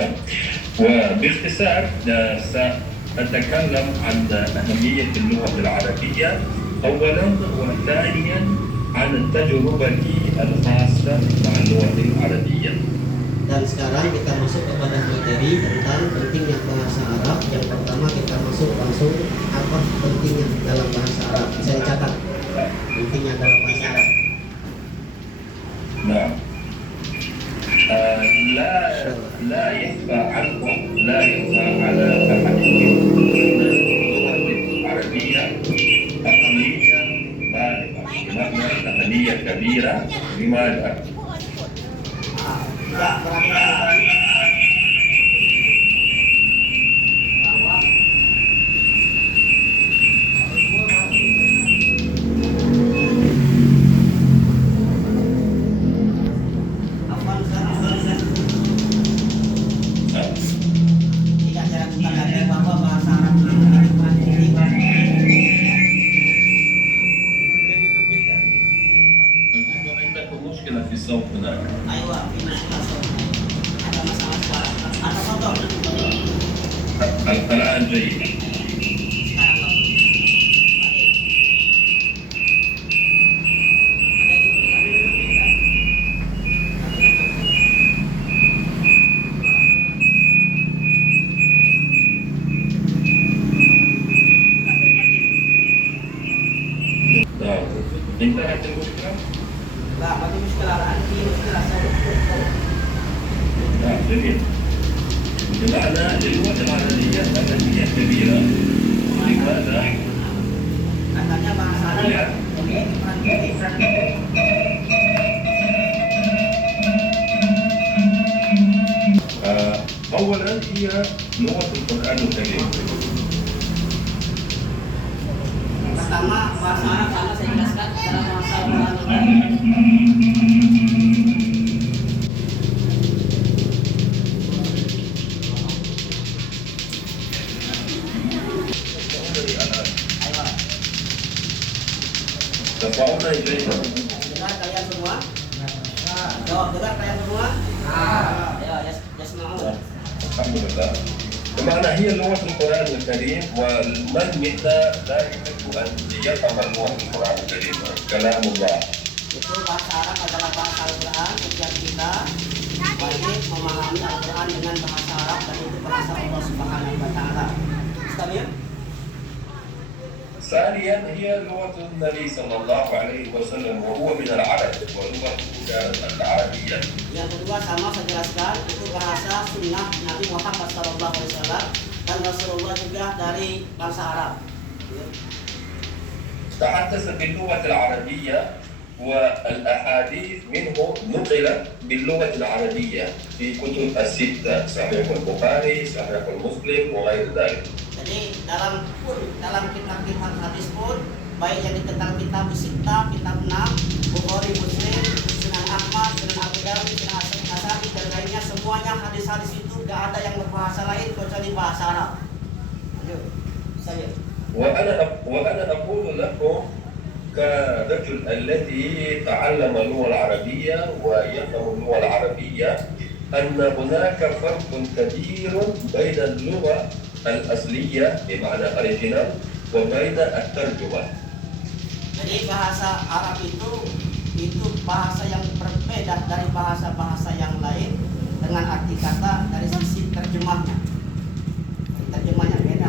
نعم. وباختصار سأتكلم عن أهمية اللغة العربية أولا، وثانيا عن التجربة الخاصة مع اللغة العربية. Dan sekarang kita masuk kepada materi tentang pentingnya bahasa Arab. Yang pertama kita masuk langsung apa pentingnya dalam bahasa Arab. Bisa dicatat pentingnya dalam bahasa Arab. Nah, لا يخفى عنكم، لا يخفى على أحد منكم أن اللغة العربية أهمية بالغة، بمعنى أهمية كبيرة. لماذا؟ مشكلة في الصوت هناك. أيوة في مشكلة صوت. ada masalah suara. Ada foto. الآن جيد. انتهت المشكلة؟ لا ما في مشكلة الآن في مشكلة صوت. نعم جميل. بمعنى اللغة العربية أهمية كبيرة. لماذا؟ Katanya bahasa Arab. أولا هي لغة القرآن الكريم. Pertama bahasa Arab sama saya jelaskan dalam bahasa Al-Quran. تسمعون جيدا؟ Dengar kalian semua? Jawab dengar kalian semua? Ya, يسمعون. الحمد لله. بمعنى هي لغة القرآن الكريم، ومن منا لا يحب أن يفهم لغة القرآن الكريم كلام الله. Itu bahasa Arab adalah bahasa Al-Quran. Setiap kita wajib memahami Al-Quran dengan bahasa Arab dan itu bahasa Allah Subhanahu Wa Taala. Istamir. ثانيا هي لغة النبي صلى الله عليه وسلم وهو من العرب ولغته كانت العربية. Yang kedua sama saya jelaskan itu bahasa sunnah Nabi Muhammad SAW dan Rasulullah juga dari bangsa Arab. تحدث باللغة العربية والأحاديث منه نقلت باللغة العربية في كتب الستة، صحيح البخاري، صحيح مسلم وغير ذلك. Jadi dalam kitab-kitab hadis pun baik yang dikenal kitab Sittah, kitab 6, Bukhari, Muslim, Sunan Ahmad, Sunan Abu Dawud, Sunan Nasa'i dan lainnya semuanya hadis-hadis itu gak ada yang berbahasa lain kecuali bahasa Arab. Lanjut. Saya. وأنا أقول لكم كرجل الذي تعلم اللغة العربية ويفهم اللغة العربية أن هناك فرق كبير بين اللغة الأصلية بمعنى أوريجينال وبين الترجمة. Jadi bahasa Arab itu bahasa yang berbeda dari bahasa-bahasa yang lain dengan arti kata dari sisi terjemahnya. Terjemahnya beda.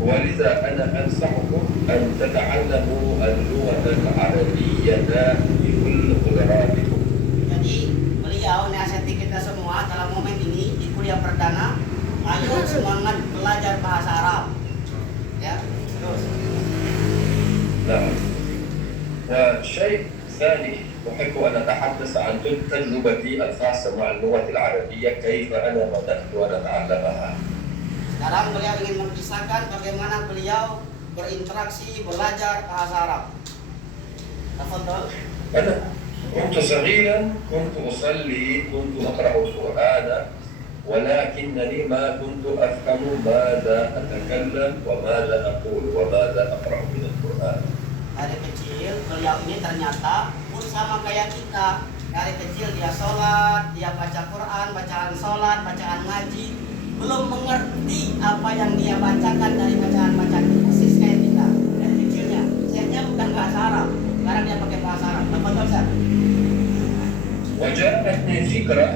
ولذا أنا أنصحكم أن تتعلموا اللغة العربية بكل قدراتكم. Jadi beliau nasihati kita semua dalam momen ini di kuliah perdana, ayo semangat belajar bahasa Arab. Ya, terus. نعم. وشيء ثاني أحب أن أتحدث عن تجربتي الخاصة مع اللغة العربية، كيف أنا بدأت وأنا أتعلمها. Sekarang beliau ingin mengisahkan bagaimana beliau berinteraksi belajar bahasa Arab. Tafadhol. أنا كنت صغيرا كنت أصلي، كنت أقرأ القرآن، ولكنني ما كنت أفهم ماذا أتكلم وماذا أقول وماذا أقرأ من القرآن. Dari kecil beliau ini ternyata pun sama kayak kita Dari kecil dia sholat, dia baca Quran, bacaan sholat, bacaan ngaji, belum mengerti apa yang dia bacakan dari bacaan-bacaan khusus kayak kita dari kecilnya. Kecilnya bukan bahasa Arab, sekarang dia pakai bahasa Arab. Apa Ustaz? وجاءتني فكرة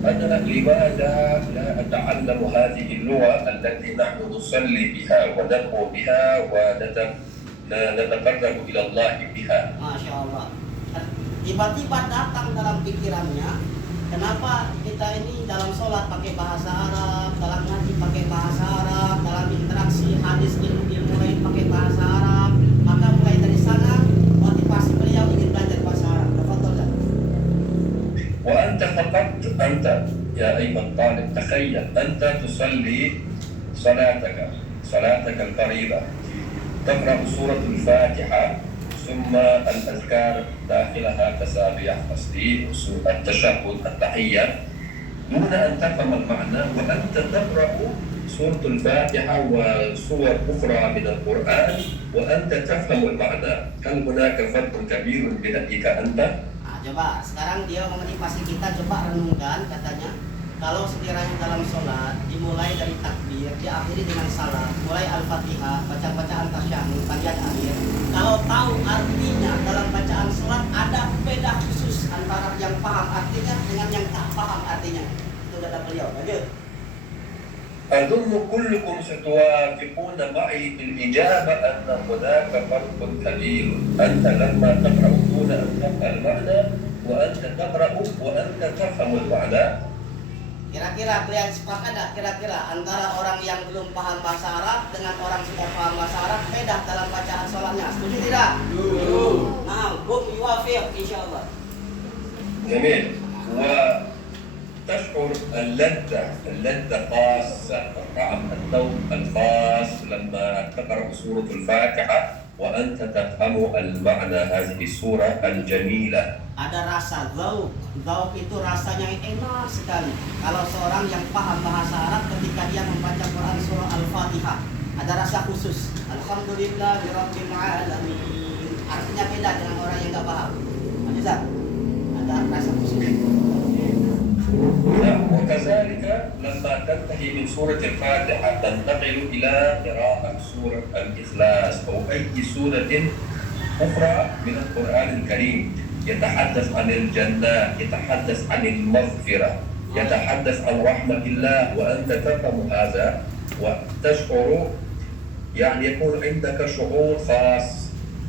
أنا لماذا لا أتعلم هذه اللغة التي نحن نصلي بها وندعو بها ونتقرب إلى الله بها. Masya Allah. Tiba-tiba datang dalam pikirannya, kenapa kita ini dalam sholat pakai bahasa Arab, dalam ngaji pakai bahasa Arab, dalam interaksi hadis ilmu lain pakai bahasa Arab. Maka mulai dari sana motivasi beliau ingin belajar bahasa Arab. Tafadhol. وأنت فقط أنت يا أيها الطالب تخيل أنت تصلي صلاتك الفريضة تقرأ سورة الفاتحة ثم الأذكار داخلها تسابيح تسبيح التشهد التحية دون أن تفهم المعنى وأنت تقرأ سورة الفاتحة وسور أخرى من القرآن وأنت تفهم المعنى هل هناك فرق كبير برأيك أنت؟ Coba sekarang dia memotivasi kita, coba renungkan katanya, kalau sekiranya dalam sholat dimulai dari takbir, diakhiri dengan salam, mulai al-fatihah, bacaan tasyahud, tahiyat akhir. Kalau tahu artinya dalam bacaan sholat ada beda khusus antara yang paham artinya dengan yang tak paham artinya. Itu kata beliau. Lanjut. أظن كلكم ستوافقون معي بالإجابة أن هناك فرق كبير أنت لما تقرأ دون أن تفهم المعنى وأنت تقرأ وأنت تفهم المعنى. Kira-kira kalian sepakat tak kira-kira antara orang yang belum paham bahasa Arab dengan orang sudah paham bahasa Arab beda dalam bacaan sholatnya? Setuju tidak? Setuju. Nah, yuwafiq insyaallah. جميل. تشعر اللذة خاصة الطعم الذوق الخاص لما تقرأ سورة الفاتحة وأنت تفهم المعنى هذه السورة الجميلة. Ada rasa zauk itu rasanya yang enak sekali. Kalau seorang yang paham bahasa Arab ketika dia membaca Quran surah Al-Fatihah, ada rasa khusus. Alhamdulillahirabbil alamin. Artinya beda dengan orang yang enggak paham. Ada rasa khusus. وكذلك لما تنتهي من سورة الفاتحة تنتقل إلى قراءة سورة الإخلاص أو أي سورة أخرى من القرآن الكريم يتحدث عن الجنة يتحدث عن المغفرة يتحدث عن رحمة الله وأنت تفهم هذا وتشعر يعني يكون عندك شعور خاص.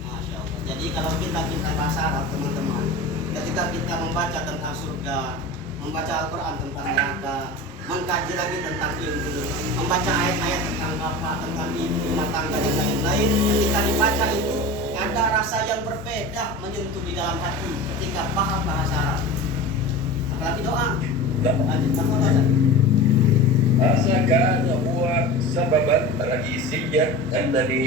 Masya Allah. Jadi kalau kita bahasa Arab teman-teman, ketika kita membaca tentang surga, membaca Al-Quran tentang neraka, mengkaji lagi tentang ilmu, membaca ayat-ayat tentang apa, tentang ibu, rumah tangga dan lain-lain. Ketika dibaca itu ada rasa yang berbeda menyentuh di dalam hati ketika paham bahasa Arab. Apalagi doa. هذا كان هو سببا رئيسيا أنني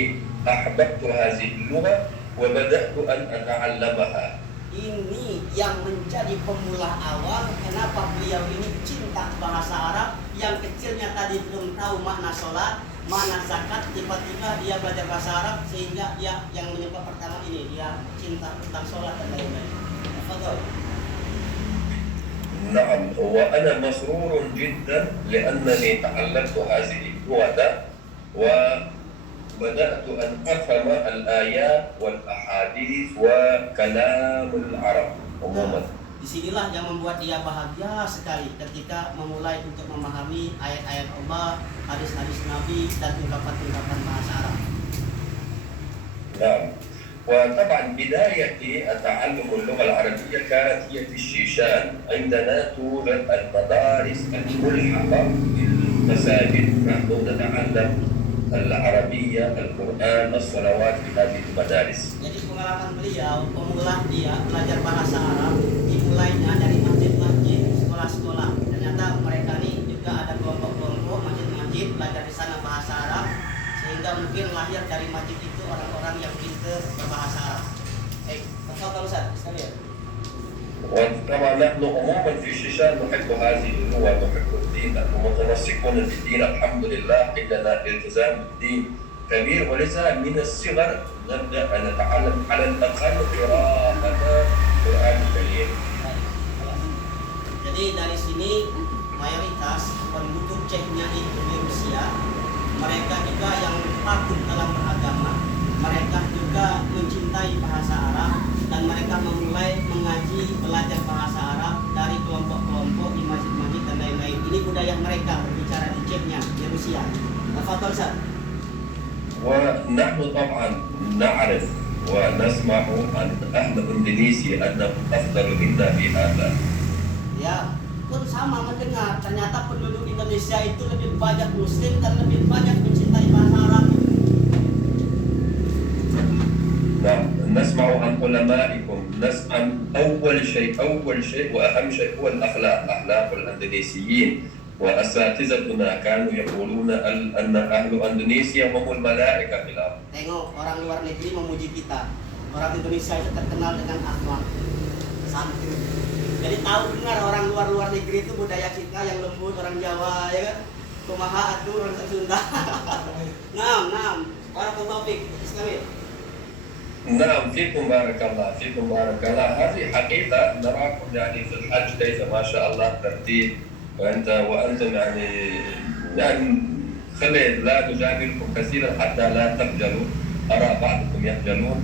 أحببت هذه اللغة وبدأت أن أتعلمها. Ini yang menjadi pemula awal kenapa beliau ini cinta bahasa Arab. Yang kecilnya tadi belum tahu makna sholat, makna zakat, tiba-tiba dia belajar bahasa Arab sehingga dia yang menyebab pertama ini dia cinta tentang sholat dan lain-lain. Tafadhol. نعم وأنا مسرور جدا لأنني تعلمت هذه اللغة وبدأت أن أفهم الآيات والأحاديث وكلام العرب عموما. Disinilah yang membuat dia bahagia sekali ketika memulai untuk memahami ayat-ayat Allah, hadis-hadis Nabi dan ungkapan-ungkapan bahasa Arab. نعم وطبعا بداية تعلم اللغة العربية كانت هي في الشيشان عندنا توجد المدارس الملحقة بالمساجد نحن نتعلم العربية القرآن الصلوات في هذه المدارس. Jadi pengalaman beliau pemula dia belajar bahasa Arab dimulainya dari masjid-masjid, sekolah-sekolah. Ternyata mereka ini juga ada kelompok-kelompok masjid-masjid belajar di sana bahasa Arab sehingga mungkin lahir dari masjid itu orang-orang yang pintar berbahasa Arab. Tafadhol Ustaz, sekalian. وطبعا نحن عموما في الشيشان نحب هذه اللغة نحب الدين نحن متمسكون بالدين الحمد لله عندنا التزام بالدين كبير ولذا من الصغر نبدأ أن نتعلم على الأقل قراءة القرآن الكريم Jadi dari sini mayoritas penduduk Ceknya itu di Rusia, mereka juga yang patuh dalam beragama, mereka juga mencintai bahasa Arab, dan mereka memulai mengaji belajar bahasa Arab dari kelompok-kelompok di masjid-masjid dan lain-lain. Ini budaya mereka berbicara di Ceknya di Rusia. Tafadhol Ustaz. ونحن طبعا نعرف ونسمع عن أهل إندونيسيا أنهم أفضل منا في هذا. Ya, pun sama mendengar ternyata penduduk Indonesia itu lebih banyak Muslim dan lebih banyak mencintai bahasa Arab. نعم نسمع عن علمائكم نسمع أول شيء وأهم شيء هو الأخلاق أخلاق الإندونيسيين وأساتذتنا كانوا يقولون أن أهل إندونيسيا هم الملائكة في الأرض. Tengok orang luar negeri memuji kita. Orang Indonesia itu terkenal dengan akhlak, santun. Jadi tahu dengar orang luar negeri itu budaya kita yang lembut, orang Jawa ya kan. Kumaha atuh orang Sunda. Naam. Barakallahu fiik. Bismillah. نعم فيكم بارك الله فيكم بارك الله. هذه حقيقة نراكم يعني في الحج كيف ما شاء الله ترتيب وأنتم يعني خلي لا تجادلكم كثيرا حتى لا تخجلوا. أرى بعضكم يخجلون.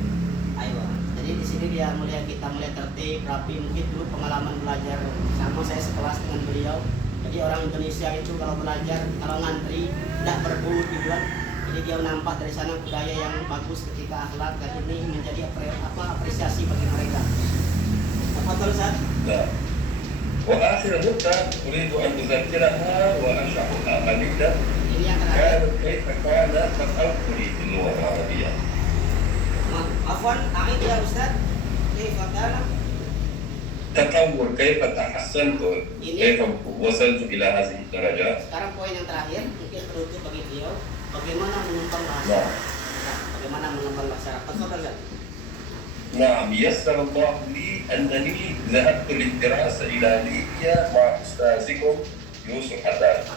Ayo. Jadi di sini dia mulai kita mulai tertib, rapi. Mungkin dulu pengalaman belajar sama saya sekelas dengan beliau. Jadi orang Indonesia itu kalau belajar, kalau ngantri tidak berburu gitu kan. Jadi dia nampak dari sana budaya yang bagus ketika akhlak, dan ini menjadi apresiasi bagi mereka. Tafadhol Ustaz. نعم. وآخر نقطة أريد أن أذكرها وأشرحها قليلا. Ini yang terakhir. كيف كان تطوري في اللغة العربية. Afwan, akhir ya Ustaz. Kaifa kana? تطور كيف تحسنت كيف وصلت إلى هذه الدرجة. Sekarang poin yang terakhir mungkin penutup bagi beliau, bagaimana mengembang bahasa. نعم. Bagaimana mengembang bahasa. Tafadhol Ustaz. نعم يسر الله لي أنني ذهبت للدراسة إلى ليبيا مع أستاذكم يوسف حداد.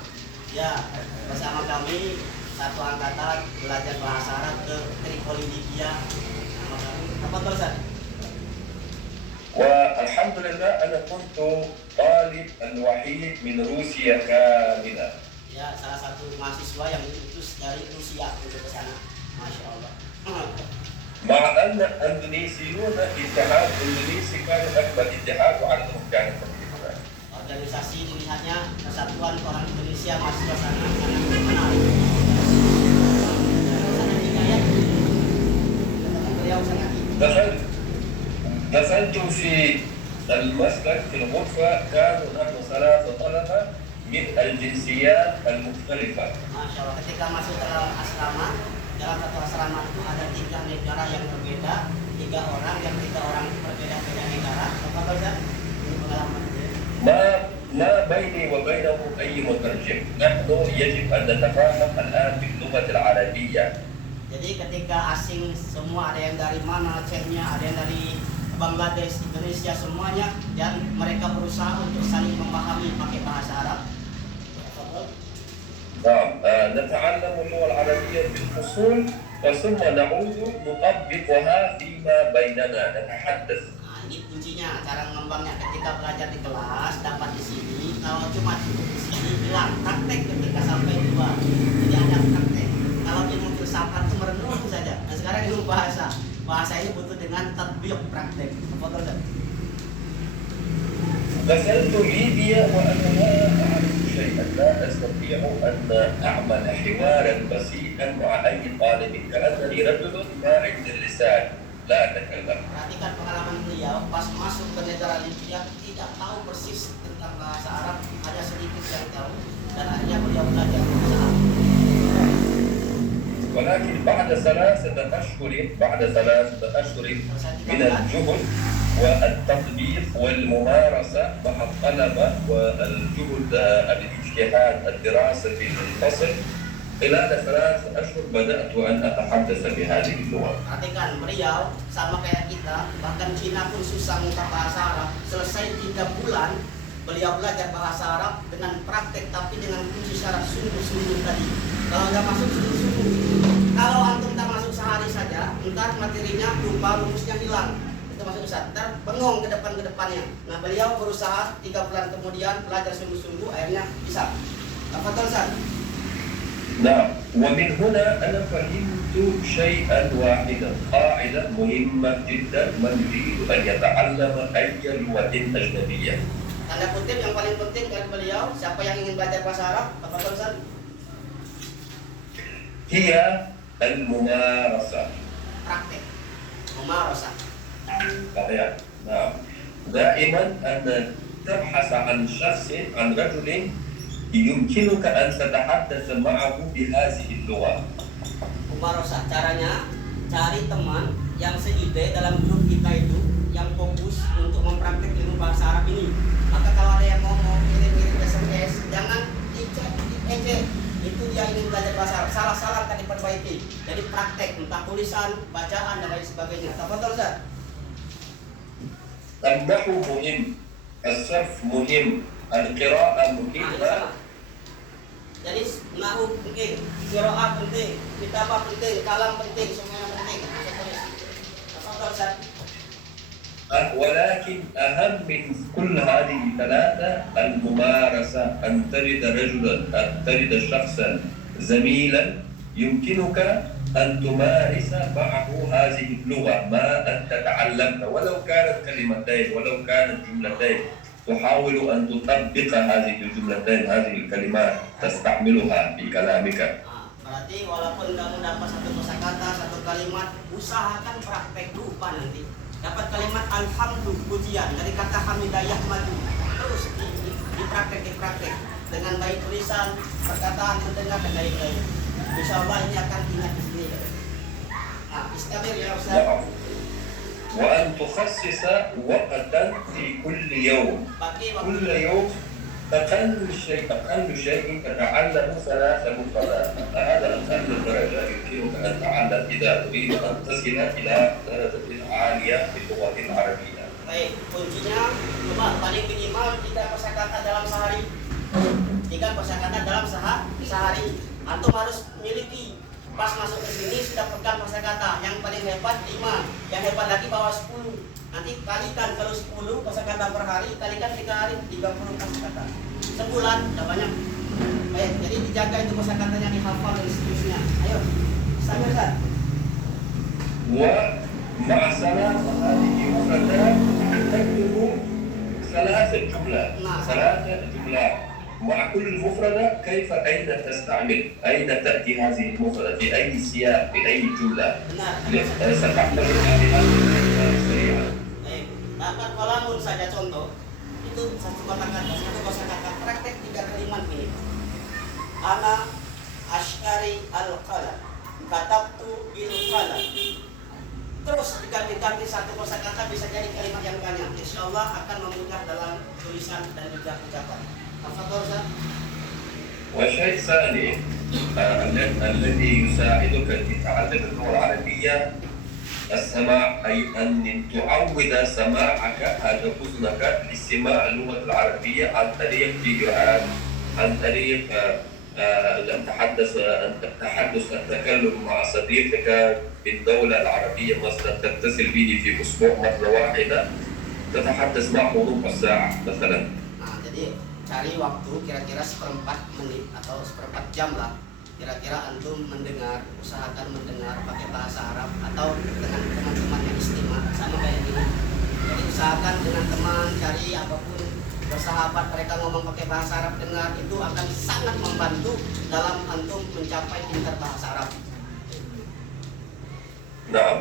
Ya, bersama kami satu angkatan belajar bahasa Arab ke Tripoli Libya. Sama kami. Tafadhol Ustaz. والحمد لله أنا كنت طالب الوحيد من روسيا كاملة. Ya, salah satu mahasiswa yang diutus dari Rusia untuk ke sana. Masya Allah. مع أن الإندونيسيون اتحاد إندونيسي كانوا أكبر اتحاد وعندهم كانت تنظيمات. Organisasi dilihatnya Persatuan Orang Indonesia mahasiswa sana sangat menarik. Sana hidayat. Ketemu beliau sangat دخلت في المسلك في الغرفة كانوا نحن 3 طلبة من الجنسيات المختلفة. Masya Allah, ketika masuk dalam asrama, dalam satu asrama itu ada 3 negara yang berbeda, 3 orang berbeda-beda negara. Apa saja? Ini pengalaman. ما بيني وبينهم أي مترجم. نحن يجب أن نتفاهم الآن باللغة العربية. Jadi ketika asing semua, ada yang dari mana, Chechnya, ada yang dari Bangladesh, Indonesia, semuanya, dan mereka berusaha untuk saling memahami pakai bahasa Arab. نعم نتعلم اللغة العربية بالفصول ثم نعود نطبقها فيما بيننا نتحدث. Nah, ini kuncinya, cara mengembangnya ketika belajar di kelas, dapat di sini, kalau cuma cukup di sini, hilang praktek ketika sampai di luar. Jadi ada praktek. Kalau ilmu filsafat itu merenung saja. Nah sekarang ilmu bahasa ini butuh dengan tatbiq, praktek. Tafadhol Ustaz. دخلت ليبيا وأنا لا أعرف شيئا لا أستطيع أن أعمل حوارا بسيطا مع أي طالب كأنني رجل ما عندي اللسان لا أتكلم. Perhatikan pengalaman beliau pas masuk ke negara Libya, tidak tahu persis tentang bahasa Arab, hanya sedikit yang tahu, dan akhirnya beliau belajar bahasa Arab. ولكن بعد 3 أشهر من الجهد والتطبيق والممارسة مع الطلبة والجهد الاجتهاد الدراسة المنفصل خلال 3 أشهر بدأت أن أتحدث بهذه اللغة. Perhatikan beliau sama kayak kita, bahkan Cina pun susah ngungkap bahasa Arab. Selesai 3 bulan beliau belajar bahasa Arab dengan praktek, tapi dengan kunci syarat sungguh-sungguh tadi. Kalau nggak masuk sungguh-sungguh, kalau antum tak masuk sehari saja, entar materinya lupa, rumusnya hilang. itu masuk Ustaz. Ntar bengong ke depannya. Nah beliau berusaha 3 bulan kemudian belajar sungguh-sungguh, akhirnya bisa. Tafadhol Ustaz. نعم ومن هنا أنا فهمت شيئا واحدا قاعدة مهمة جدا من يريد أن يتعلم أي لغة أجنبية Tanda kutip yang paling penting dari beliau, siapa yang ingin belajar bahasa Arab, tafadhol Ustaz. هي الممارسة Praktek. Mumarasah. صحيح نعم دائما أن تبحث عن شخص عن رجل يمكنك أن تتحدث معه بهذه اللغة Mumarasah caranya cari teman yang seide dalam grup kita itu yang fokus untuk mempraktek ilmu bahasa Arab ini. Maka kalau ada yang ngomong kirim SMS, jangan ejek. Itu dia ingin belajar bahasa Arab. Salah-salah kan diperbaiki. Jadi praktek entah tulisan, bacaan dan lain sebagainya. Tafadhol Ustaz. النحو مهم الصرف مهم القراءة مهمة Jadi nahu penting, qiraah penting, kitabah penting, kalam penting, semuanya penting. Tafadhol Ustaz. ولكن أهم من كل هذه الثلاثة الممارسة أن تجد رجلا أن تجد شخصا زميلا يمكنك أن تمارس معه هذه اللغة ما أنت تعلمت ولو كانت كلمتين ولو كانت جملتين تحاول أن تطبق هذه الجملتين هذه الكلمات تستعملها في كلامك. Berarti walaupun kamu dapat satu kosakata, satu kalimat, usahakan praktek lupa nanti. Dapat kalimat alhamdulillah pujian dari kata hamidayah madu, terus dipraktek dengan baik tulisan, perkataan, mendengar dan lain-lain. Insya Allah ini akan ingat di sini. Nah, istamir ya Ustaz. وأن تخصص وقتا في كل يوم كل يوم أقل شيء تتعلم 3 مفردات هذا أقل درجة يمكنك أن تتعلم إذا تريد أن تصل إلى درجة عالية في اللغة العربية. Baik, kuncinya coba paling minimal 3 kosakata dalam sehari. 3 kosakata dalam sehari. Antum harus miliki. Pas masuk ke sini sudah pegang kosakata. Yang paling hebat 5, yang hebat lagi bawa 10. Nanti kalikan kalau 10 kosakata per hari, kalikan 3 hari 30 kosakata. Sebulan sudah banyak. Baik, jadi dijaga itu kosakatanya dihafal dan seterusnya. Ayo, sambil Ustaz. ومع ثلاث هذه مفردات تكتب 3 جملات 3 جملات مع كل مفردة كيف أين تستعمل أين تأتي هذه المفردة في أي سياق في أي جملة ستعملها بهذه سريعا. Bahkan kalamun saja contoh itu satu kosakata praktek 3 kalimat ini. Ana ashkari al-qalam, katabtu bil qalam. Terus diganti-ganti satu kosakata bisa jadi kalimat yang banyak. Insya Allah akan memudah dalam tulisan dan juga ucapan. Tafadhol Ustaz. والشيء الثاني الذي يساعدك في تعلم اللغة العربية السماع أي أن تعود سماعك هذا أذنك لاستماع اللغة العربية عن طريق فيديوهات عن طريق التكلم مع صديقك في الدولة العربية مثلا تتصل به في أسبوع مرة واحدة تتحدث معه ربع ساعة مثلا. Jadi cari waktu kira-kira 1/4 menit atau 1/4 jam lah. Kira-kira antum mendengar, usahakan mendengar pakai bahasa Arab atau dengan teman-teman yang istimewa sama kayak gini. Jadi usahakan dengan teman cari apapun bersahabat mereka ngomong pakai bahasa Arab, dengar, itu akan sangat membantu dalam antum mencapai pintar bahasa Arab. نعم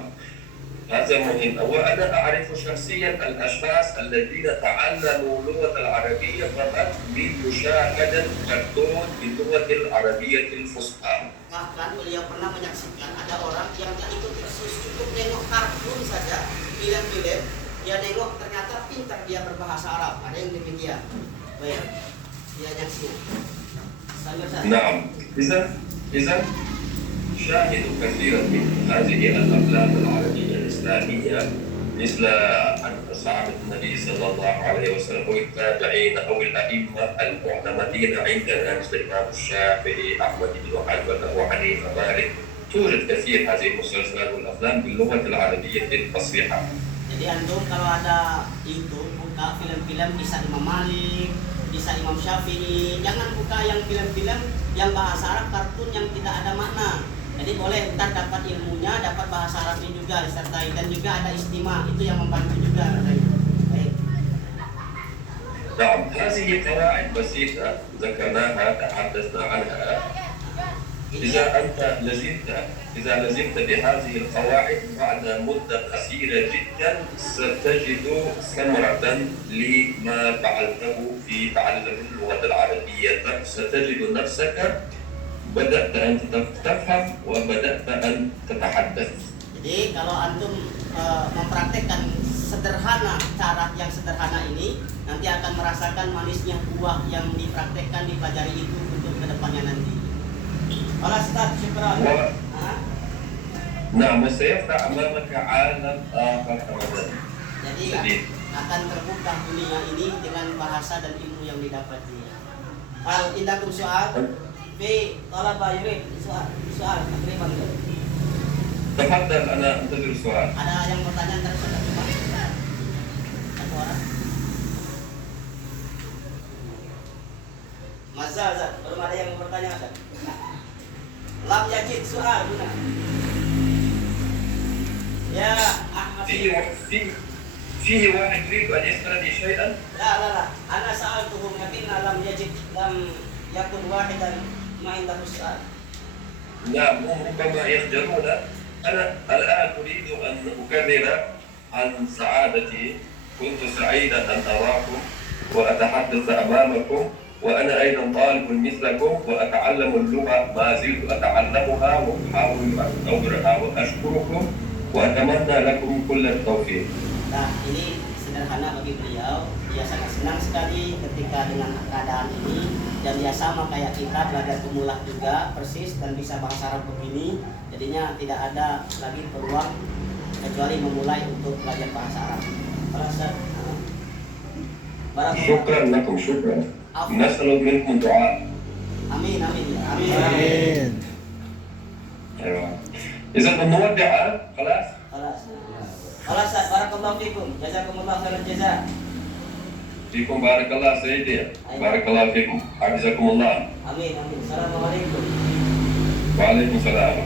هذا مهم وأنا أعرف شخصيا الأشخاص الذين تعلموا اللغة العربية فقط بمشاهدة كرتون باللغة العربية الفصحى. Bahkan beliau pernah menyaksikan ada orang yang tidak ikut kursus, cukup nengok kartun saja, film-film, dia nengok ternyata pintar dia berbahasa Arab. Ada yang demikian. Baik, dia nyaksikan. نعم إذا شاهدوا كثيرا من هذه الأفلام العربية الإسلامية مثل صحابة النبي صلى الله عليه وسلم والتابعين أو الأئمة المعتمدين عندنا مثل الإمام الشافعي أحمد بن حنبل أبو حنيفة مالك توجد كثير هذه المسلسلات والأفلام باللغة العربية الفصيحة. Jadi Jadi antum kalau ada YouTube buka film-film kisah Imam Malik, kisah Imam Syafi'i, jangan buka yang film-film yang bahasa Arab kartun yang tidak ada makna. Jadi boleh ntar dapat ilmunya, dapat bahasa Arabnya juga disertai, dan juga ada istimewa, itu yang membantu juga. Baik. نعم هذه قواعد بسيطة ذكرناها تحدثنا عنها إذا لزمت بهذه القواعد بعد مدة قصيرة جدا ستجد ثمرة لما فعلته في تعلم اللغة العربية ستجد نفسك بدأت أن تفهم وبدأت أن تتحدث. Jadi kalau antum mempraktekkan sederhana, cara yang sederhana ini, nanti akan merasakan manisnya buah yang dipraktekkan, dipelajari itu untuk kedepannya nanti. Ustaz, syukran. نعم وسيفتح أمامك عالم آخر أبدا. Jadi akan terbuka dunia ini dengan bahasa dan ilmu yang didapati. Hal indakum soal, fi talaba yurid soal takriban. تفضل أنا أنتظر السؤال. Ada yang bertanya ntar Ustaz cuma satu orang. Masa Ustaz, belum ada yang bertanya Ustaz. Lam yajid soal guna. Ya, Ahmad. فيه واحد يريد أن يسألني شيئا. لا أنا سألتهم لكن لم يكن واحدا ما عنده سؤال. نعم هم ربما يخجلون. أنا الآن أريد أن أكرر عن سعادتي. كنت سعيدا أن أراكم وأتحدث أمامكم وأنا أيضا طالب مثلكم وأتعلم اللغة ما زلت أتعلمها وأحاول أن أظهرها وأشكركم وأتمنى لكم كل التوفيق. Nah, ini sederhana bagi beliau. Dia sangat senang sekali ketika dengan keadaan ini, dan dia sama kayak kita belajar pemula juga persis dan bisa bahasa Arab begini. Jadinya tidak ada lagi peluang kecuali memulai untuk belajar bahasa Arab. شكرا لكم شكرا. نسأل منكم دعاء. Amin. أيوة. إذا نودع خلاص. خلاص barakallahu fikum. Jazakumullah khairan jazaa. فيكم بارك الله سيدي. بارك الله فيكم. حفظكم الله. Amin. Assalamualaikum. وعليكم السلام.